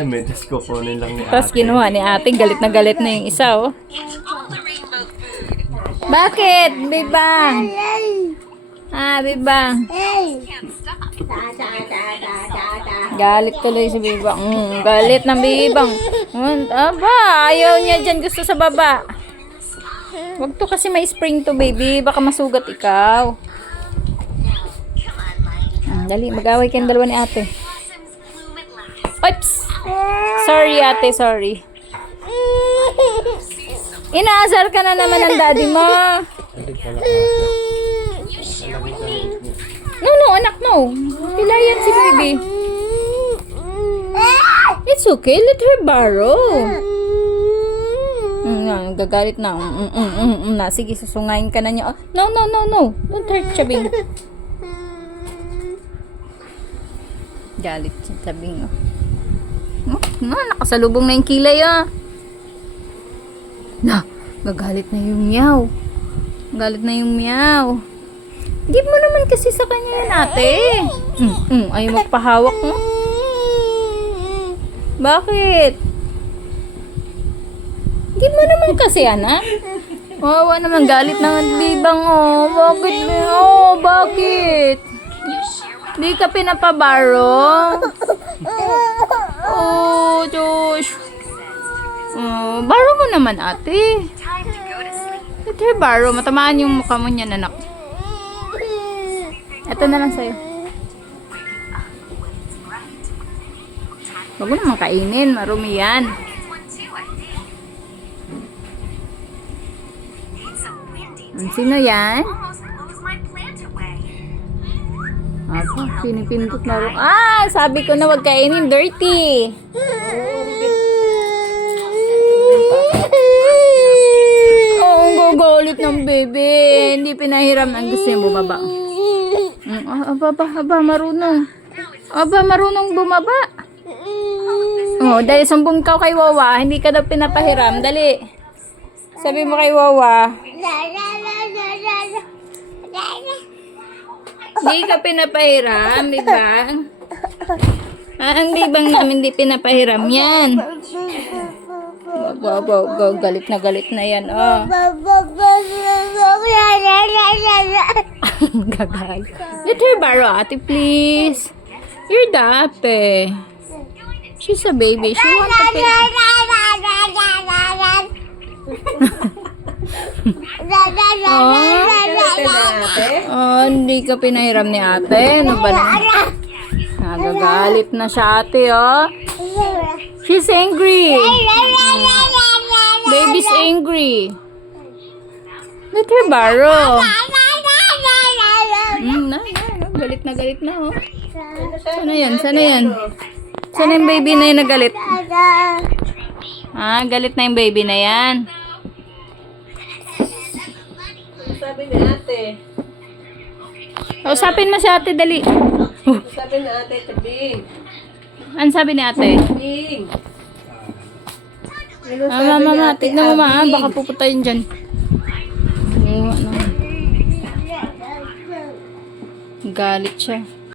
Ay, may kukunin lang ni ate. Tapos kinuha ni ate, galit na yung isa, oh. Bakit, Bibang? Bibang. Galit tuloy si Bibang. Galit ng Bibang. Aba, ayaw niya dyan. Gusto sa baba. Wag to kasi may spring to, baby. Baka masugat ikaw. Dali, mag-away kayong dalawa ni ate. Oops! Sorry, ate. Sorry. Inaasar ka na naman ng daddy mo. No, anak, no. Pilayan si baby. It's okay. Let her borrow. Gagalit na. Sige, susungayin ka na niya. No. Don't hurt Chabing. Galit si Chabing. Nakasalubong na yung kilay, gagalit na yung meow. Galit na yung meow. Give mo naman kasi sa kanya yun, ate. Ayaw magpahawak mo. Bakit? Give mo naman kasi, anak. Wawa naman, galit na ng Bibang, Bakit? Bakit? Di ka pinapabaro? Josh. Baro mo naman, ate. Let her borrow. Matamaan yung mukha mo niyan, anak. Ito na lang sa'yo. Huwag mo naman kainin. Marumi yan. Sino yan? Pinipindot na rin. Sabi ko na huwag kainin. Dirty. Ang gagalit ng bebe. Hindi pinahiram. Ang gusto niya bumaba. Marunong. Marunong bumaba. Dali sumbong ka kay Wawa. Hindi ka daw pinapahiram. Dali. Sabi mo kay Wawa. Hindi ka pinapahiram, Bibang. Ang Bibang namin hindi pinapahiram yan. Galit na yan, Gagal. Let her borrow, ate, please. You're the ate. She's a baby. She wants to pay. Hindi ka pinahiram ni ate. Ano ba na? Nagagalit na siya, ate, She's angry. Baby's angry. Let her borrow. Galit na, Sana yan? Sana yung baby na yun nagalit? Galit na yung baby na yan. Sabi ni ate. Usapin mo si ate, dali. Sabi ni ate, Chabing. Ano sabi ni ate? Chabing. Mama, tignan mo baka puputayin dyan. Galit siya.